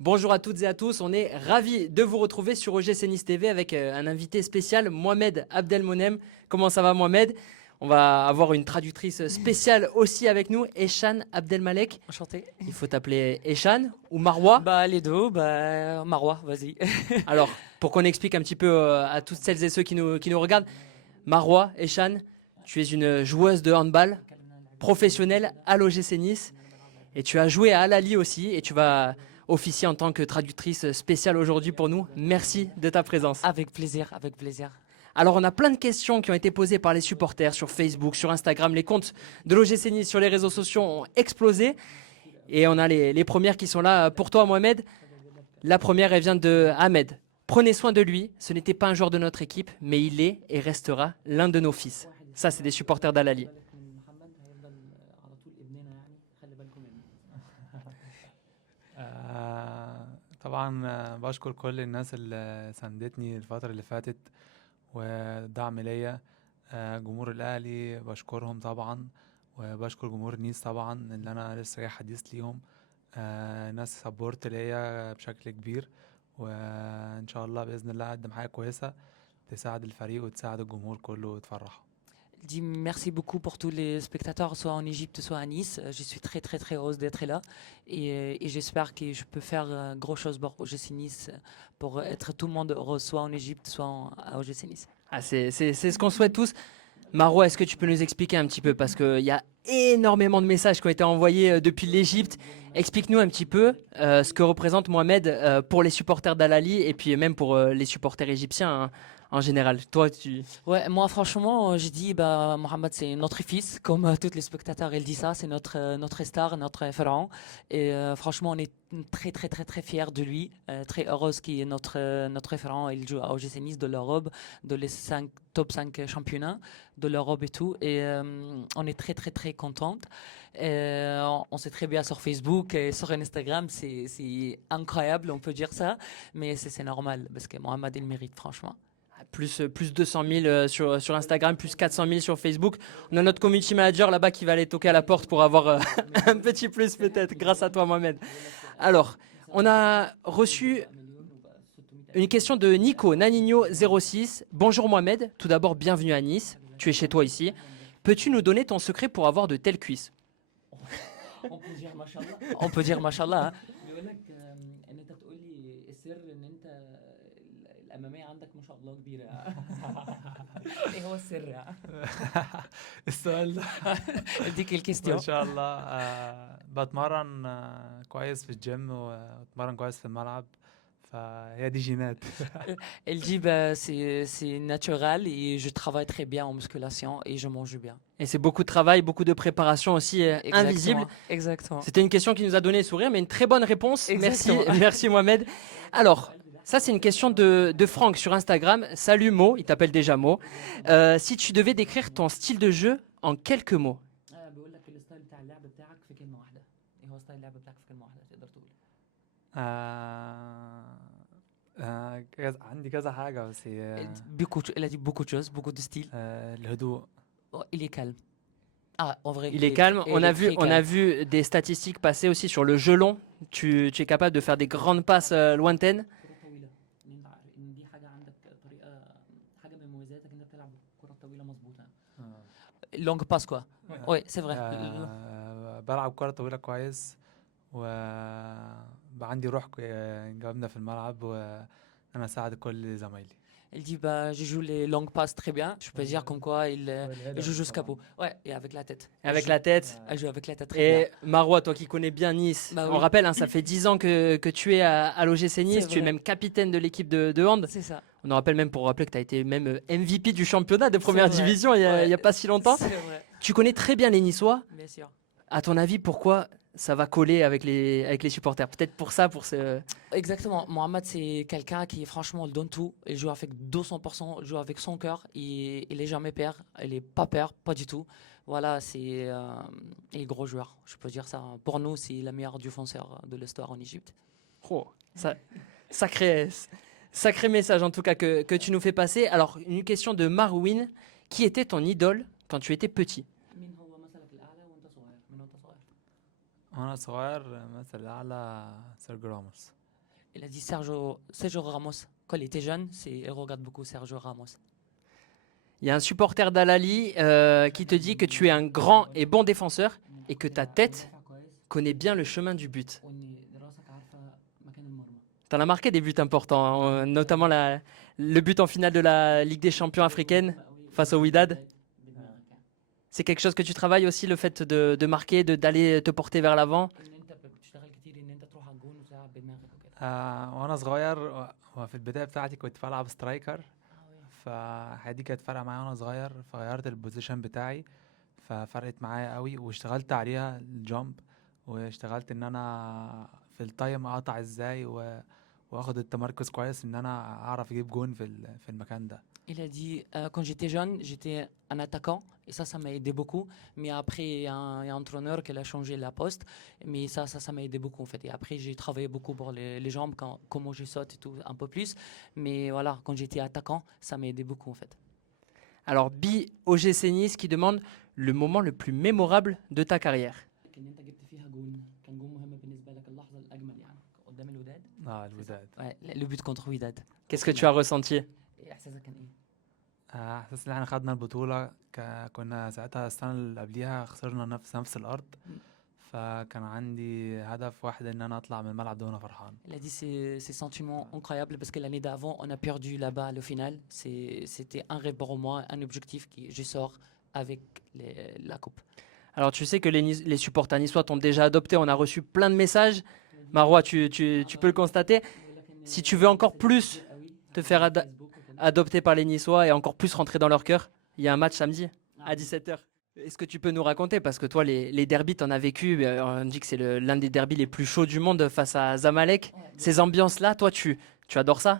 Bonjour à toutes et à tous, on est ravis de vous retrouver sur OGC Nice TV avec un invité spécial, Mohamed Abdelmonem. Comment ça va Mohamed? On va avoir une traductrice spéciale aussi avec nous, Eshan Abdelmalek. Enchanté. Il faut t'appeler Eshan ou Marwa. Bah les deux, bah Marois, vas-y. Alors, pour qu'on explique un petit peu à toutes celles et ceux qui nous regardent, Marwa, Eshan, tu es une joueuse de handball professionnelle à l'OGC Nice et tu as joué à Al Ahly aussi et tu vas officier en tant que traductrice spéciale aujourd'hui pour nous. Merci de ta présence. Avec plaisir, avec plaisir. Alors, on a plein de questions qui ont été posées par les supporters sur Facebook, sur Instagram. Les comptes de l'OGC Nice sur les réseaux sociaux ont explosé. Et on a les premières qui sont là pour toi, Mohamed. La première, elle vient de Ahmed. Prenez soin de lui. Ce n'était pas un joueur de notre équipe, mais il est et restera l'un de nos fils. Ça, c'est des supporters d'Al Ahly. طبعا بشكر كل الناس اللي ساندتني الفترة اللي فاتت ودعم ليا. جمهور الأهلي بشكرهم طبعا، وبشكر جمهور نيس طبعا اللي أنا لسه جاي حديث ليهم. ناس سبورت ليا بشكل كبير، وإن شاء الله بإذن الله أقدم حاجة كويسة تساعد الفريق وتساعد الجمهور كله وتفرحه. Je dis merci beaucoup pour tous les spectateurs, soit en Égypte, soit à Nice. Je suis très très très heureuse d'être là et j'espère que je peux faire gros chose pour OGC Nice pour être tout le monde heureux, soit en Égypte, soit à OGC Nice. Ah, c'est ce qu'on souhaite tous. Maro, est-ce que tu peux nous expliquer un petit peu? Parce qu'il y a énormément de messages qui ont été envoyés depuis l'Égypte. Explique-nous un petit peu ce que représente Mohamed pour les supporters d'Al Ahly et puis même pour les supporters égyptiens hein, en général. Toi, tu... Ouais, moi franchement, j'ai dit bah Mohamed c'est notre fils, comme tous les spectateurs ils disent ça, c'est notre star, notre pharaon. Et franchement, on est très très très très fiers de lui, très heureuse qu'il est notre pharaon. Il joue à OGC Nice de l'Europe, de les top 5 championnats de l'Europe et tout. Et on est très très très contente. On sait très bien sur Facebook et sur Instagram, c'est incroyable, on peut dire ça, mais c'est normal parce que Mohamed il mérite franchement. Plus 200 000 sur Instagram, plus 400 000 sur Facebook. On a notre community manager là-bas qui va aller toquer à la porte pour avoir un petit plus peut-être grâce à toi Mohamed. Alors, on a reçu une question de Nico Nanigno06. Bonjour Mohamed, tout d'abord bienvenue à Nice. Tu es chez toi ici. Peux-tu nous donner ton secret pour avoir de telles cuisses? On peut dire machallah. On peut dire machallah. Hein. بيقول لك ان انت تقول لي السر ان انت الاماميه عندك ما شاء الله كبيره. ايه هو السر؟ السؤال ده اديك ما الكيستيون. شاء الله. بتمرن كويس في الجيم وبتمرن كويس في الملعب، فهي دي جينات. Elle dit bah c'est naturel et je travaille très bien en musculation et je mange bien. Et c'est beaucoup de travail, beaucoup de préparation aussi invisible. Exactement. C'était une question qui nous a donné sourire, mais une très bonne réponse. Merci, Exactement. merci Mohamed. Alors, ça c'est une question de Franck sur Instagram. Salut Mo, il t'appelle déjà Mo. Si tu devais décrire ton style de jeu en quelques mots. بيقول لك الستايل بتاع اللعب بتاعك في كلمه واحده. ايه هو ستايل اللعب بتاعك في كلمه واحده تقدر تقول؟ عندي كذا حاجة بس هي Elle a dit beaucoup de choses, beaucoup de styles. الهدوء. Oh, il est calme. Ah, en vrai, Il est calme. il On est a vu, très on a calme. vu des statistiques passer aussi sur le jeu long. Tu es capable de faire des grandes passes lointaines. كرة طويلة ان انت ان دي حاجة عندك طريقة حاجة من مميزاتك ان انت تلعب كرة طويلة مظبوطة. Longue passe quoi. Oui, c'est vrai. بلعب كرة طويلة كويس، وبقى عندي روح جامدة في الملعب، وأنا أساعد كل زمايلي. Elle dit bah je joue les longues passes très bien. Je peux dire comme quoi il joue jusqu'à bout. Ouais, et avec la tête. Avec la tête. Elle joue avec la tête très bien. Et Marois, toi qui connais bien Nice, Bah on oui. rappelle, hein, ça fait 10 ans que tu es à l'OGC Nice, C'est tu es vrai. même capitaine de l'équipe de hand. C'est ça. On en rappelle même pour rappeler que tu as été même MVP du championnat de première vrai. division il y a Ouais. pas si longtemps. C'est vrai. Tu connais très bien les Niçois. Bien sûr. À ton avis, pourquoi ça va coller avec les supporters? Peut-être pour ça, pour ce... Exactement. Mohamed, c'est quelqu'un qui, franchement, il donne tout. Il joue avec 200%, il joue avec son cœur. Il est jamais peur. Il est pas peur, pas du tout. Voilà, il est gros joueur. Je peux dire ça. Pour nous, c'est le meilleur défenseur de l'histoire en Égypte. Oh, sacré message en tout cas que tu nous fais passer. Alors, une question de Marwin. Qui était ton idole quand tu étais petit? وأنا صغير مثل الأعلى سيرجيو راموس. Il a dit Sergio Ramos. Quand il était jeune, il regarde beaucoup Sergio Ramos. Il y a un supporter d'Al-Ahly qui te dit que tu es un grand et bon défenseur et que ta tête connaît bien le chemin du but. Tu en as marqué des buts importants, hein, notamment le but en finale de la Ligue des Champions africaine face au Wydad. C'est quelque chose que tu travailles aussi, le fait de marquer, d'aller te porter vers l'avant. وانا صغير وفي البدايه بتاعتي كنت بلعب سترايكر فدي كانت فارقه معايا وانا صغير فغيرت البوزيشن بتاعي ففرقت معايا قوي واشتغلت عليها الجامب واشتغلت ان انا في التايم اقطع ازاي واخد التمركز كويس ان انا اعرف اجيب جون في المكان ده. Il a dit, quand j'étais jeune, j'étais un attaquant et ça m'a aidé beaucoup. Mais après, il y a un entraîneur qui a changé la poste. Mais ça m'a aidé beaucoup en fait. Et après, j'ai travaillé beaucoup pour les jambes, comment je saute et tout, un peu plus. Mais voilà, quand j'étais attaquant, ça m'a aidé beaucoup en fait. Alors, Bi OGC Nice qui demande le moment le plus mémorable de ta carrière. الوداد. Ouais, le but contre Wydad. Qu'est-ce que tu as ressenti? احساس ان احنا خدنا البطوله كنا ساعتها السنه اللي قبليها خسرنا نفس الارض فكان عندي هدف واحد ان انا اطلع من الملعب ده وانا فرحان. Il a dit ces sentiments incroyables parce que l'année d'avant, on a perdu là-bas le final. C'était un rêve pour moi, un objectif qui je sors avec la coupe. Alors, tu sais que les supporters niçois t'ont déjà adopté. On a reçu plein de messages. Marois, tu peux le constater. Si tu veux encore plus te faire adopter par les Niçois et encore plus rentrer dans leur cœur, il y a un match samedi à 17h. Est-ce que tu peux nous raconter? Parce que toi, les derbys, tu en as vécu. On dit que c'est l'un des derbys les plus chauds du monde face à Zamalek. Ces ambiances-là, toi, tu adores ça?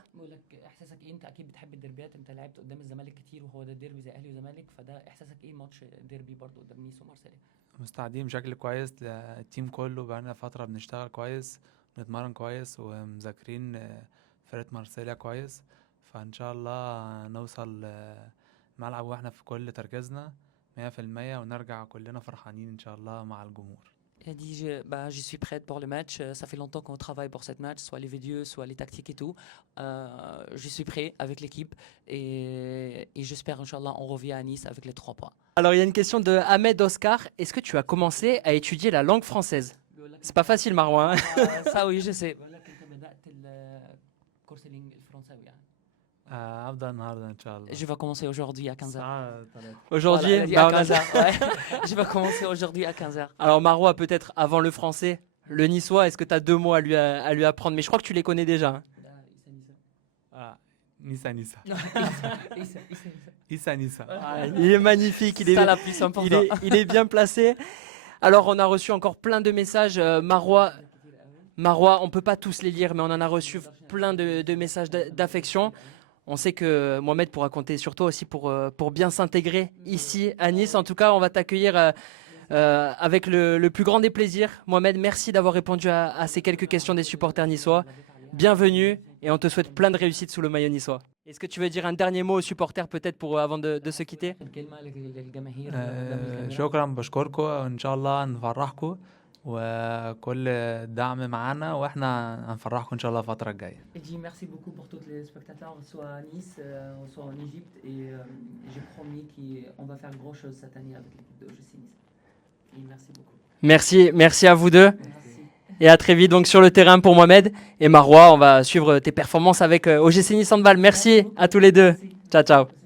مستعدين بشكل كويس للتيم كله بقالنا فتره بنشتغل كويس بنتمرن كويس ومذاكرين فرقه مارسيليا كويس فان شاء الله نوصل الملعب واحنا في كل تركيزنا 100% ونرجع كلنا فرحانين ان شاء الله مع الجمهور. Il a dit je suis prête pour le match. Ça fait longtemps qu'on travaille pour cette match, soit les vidéos, soit les tactiques et tout. Je suis prêt avec l'équipe et j'espère, Inch'Allah, on revient à Nice avec les 3 points. Alors, il y a une question de Ahmed Oscar. Est-ce que tu as commencé à étudier la langue française? C'est pas facile, Marois. Hein. Ça, oui, je sais. ابدا النهارده ان شاء الله. Je vais commencer aujourd'hui à 15h. Aujourd'hui, Voilà, bah, à on a- 15h. Ouais. Je vais commencer aujourd'hui à 15h. Alors, Marois, peut-être avant le français, le niçois, est-ce que tu as 2 mots à lui apprendre? Mais je crois que tu les connais déjà. Hein. نيسا إيسا نيسا. Ah, il est magnifique, il C'est est, ça la plus importante. il est bien placé. Alors, on a reçu encore plein de messages. Marois, on ne peut pas tous les lire, mais on en a reçu plein de messages d'affection. On sait que Mohamed pourra compter sur toi aussi pour bien s'intégrer ici à Nice. En tout cas, on va t'accueillir avec le plus grand des plaisirs. Mohamed, merci d'avoir répondu à ces quelques questions des supporters niçois. Bienvenue et on te souhaite plein de réussite sous le maillot niçois. Est-ce que tu veux dire un dernier mot aux supporters peut-être avant de se quitter? شكرا بشكركم وان شاء الله نفرحكم وكل دعم معانا واحنا هنفرحكم ان شاء الله الفتره الجايه. Il dit merci beaucoup pour tous les spectateurs, soit à Nice, soit en Égypte. Et j'ai promis qu'on va faire grand chose cette année avec l'équipe de OGC Nice. Et merci beaucoup. Merci à vous deux. Merci. Et à très vite donc sur le terrain pour Mohamed et Marois. On va suivre tes performances avec OGC Nice Handball. Merci à tous les deux. Ciao, ciao.